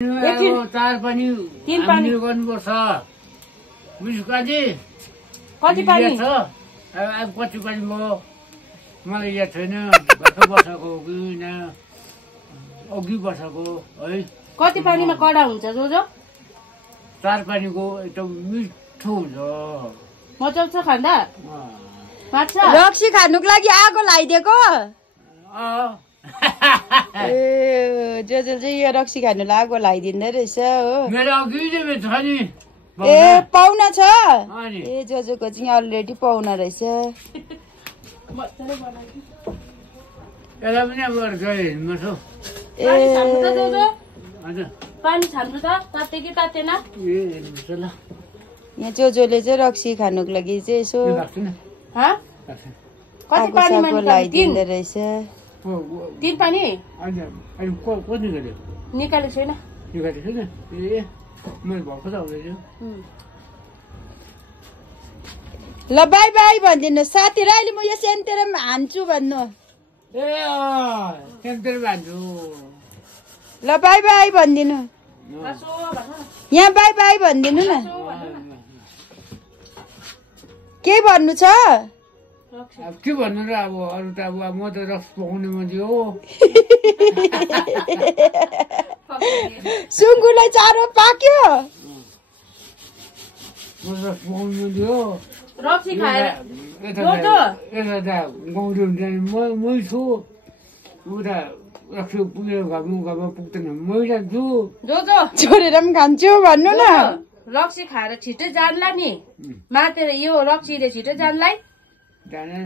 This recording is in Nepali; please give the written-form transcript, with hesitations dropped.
चार पानी तीन पानी गर्नुपर्छ बुझ्काजी कति पानी छ अब कति पानी भयो मलाई याद छैन भर्खर वर्षको किन अघि वर्षको है कति पानीमा कडा हुन्छ जोजो चार पानीको एकदम मिठो हुन्छ मजाउँछ खाँदा मार्छ रक्सी खानुको लागि आगो लगाइदिएको ए जोजो चाहिँ यो रक्सी खानुलाई आगो लगाइदिँदो रहेछ हो मेरो अघि छ नि ए पाहुना छ ए जोजोको चाहिँ अलरेडी पाहुना रहेछ यसलाई पनि अब गएर हिँड्नुपर्छ पानी छान्नु त ताते कि तातेन ए हेर्नुपर्छ ल यहाँ जोजोले चाहिँ रक्सी खानुको लागि चाहिँ यसो कति पानीमा लगाइदिँदो रहेछ तीन पानी कति गऱ्यो निकालेको छैन निकालेको छैन ए मैले भर्खर आउँदैछु ल बाई बाई भनिदिनु साथीहरू अहिले म यो सेन्टेर हान्छु भन्नु ए सेन्टर भन्छु ल बाई बाई भनिदिनु यहाँ बाई बाई भनिदिनु न के भन्नु छ अब के भन्नु र अब अरू त अब म त रक्स पकाउने मान्छे हो सुँगुरलाई चारो पाक्यो म रक्स पकाउने मान्छे हो रक्सी खाएर यता त गाउँले हुन्छ मै छु उता रक्सी पुगेर घरमा पुग्दैन मै जान्छु जोजो छोडेर पनि खान्छु भन्नु न रक्सी खाएर छिटै जानला नि मातेर यो रक्सीले छिटै जानलाई जाने